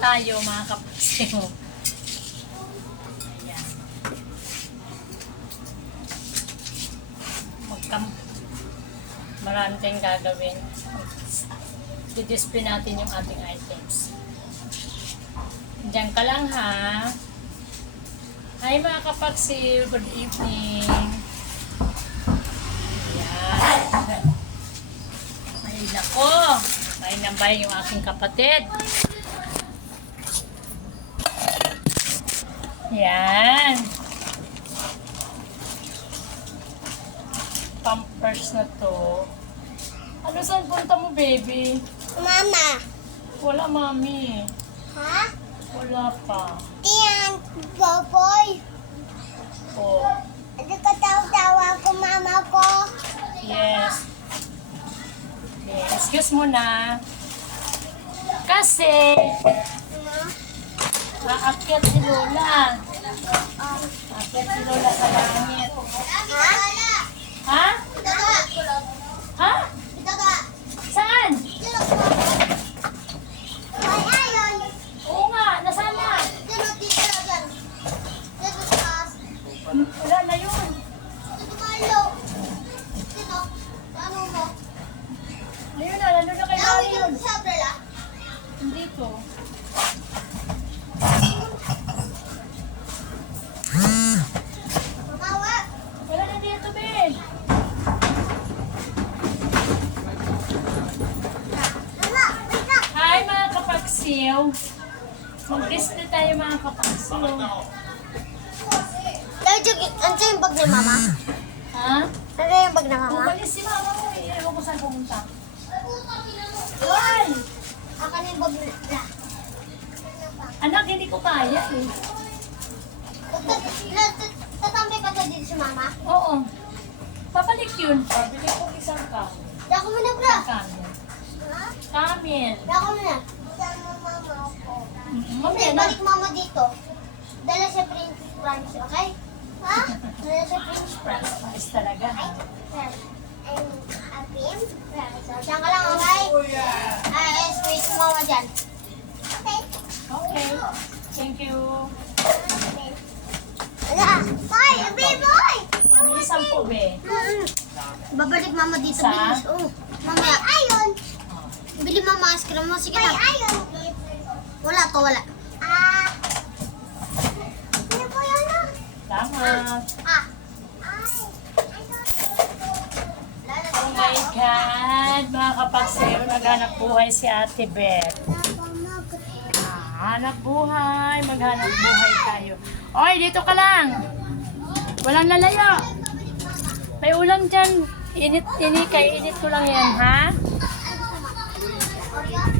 tayo mga kapatid. Ayan. Marami tayong gagawin. I-display natin yung ating items. Diyan ka lang ha. Hi mga kapaksil, good evening. Ayan. Ay nako. May nambay yung aking kapatid. Ayan. Pampers na to. Ano saan punta mo, baby? Mama. Wala, mami. Ha? Wala pa. Tiyan, boboy. Oh, Ano ka tawa ko, mama ko? yes. Okay, excuse mo na. Kasi, aakyat si Lola. Aakyat si Lola sa langit. Ha? Ha? Ha? Saan? Ay, ayon. Oo nga, nasaan na? Dito dyan. Dito sa taas. Wala na yun. Dito malo. Dito. Ano mo? Ayun na, nandun na kay Mari Lawig yun. yung sa umbrella. Dito. Mamawa. Wala na dito, Ben. Mama, wait lang. Hi mga kapagsiw. Mag-display tayo mga kapagsiw. Ano yung bag ni mama? Ha? Ano yung bag na mama? Umalis si mama mo eh. Ewan ko saan pumunta. Why? Akan yung bag na. Anak, hindi ko kaya eh. Tatampi ka sa dito si mama? Oo. Papalik yun. Pabili ko isang camel. Dako mo na, bro. Isang camel. Ha? Camel. Dako mo na. Saan mo mama ako? Hindi, Mamaya na. balik mama dito. Dala sa Prince France, okay? Ha? Dala sa Prince France. Ayos talaga. Yes. I'm happy. Diyan ka lang, okay? Wait mo mama dyan. Okay. Okay. Thank you. Ala! Boy! Boy! Mabilisan po, be. Babalik mama dito, Sa? bilis. Oh. Mamaya. Ayon! Bili mama ice cream mo. Sige na. Ayon! Wala to, wala. Ano po yan na? Salamat. Ah. Oh my God. Mga kapagsayo, naghanap buhay si Ate Beth. Hanap buhay. Maghanap buhay tayo. Oy, dito ka lang. Walang lalayo. May ulam dyan. Init ko lang yan, ha? Oreo?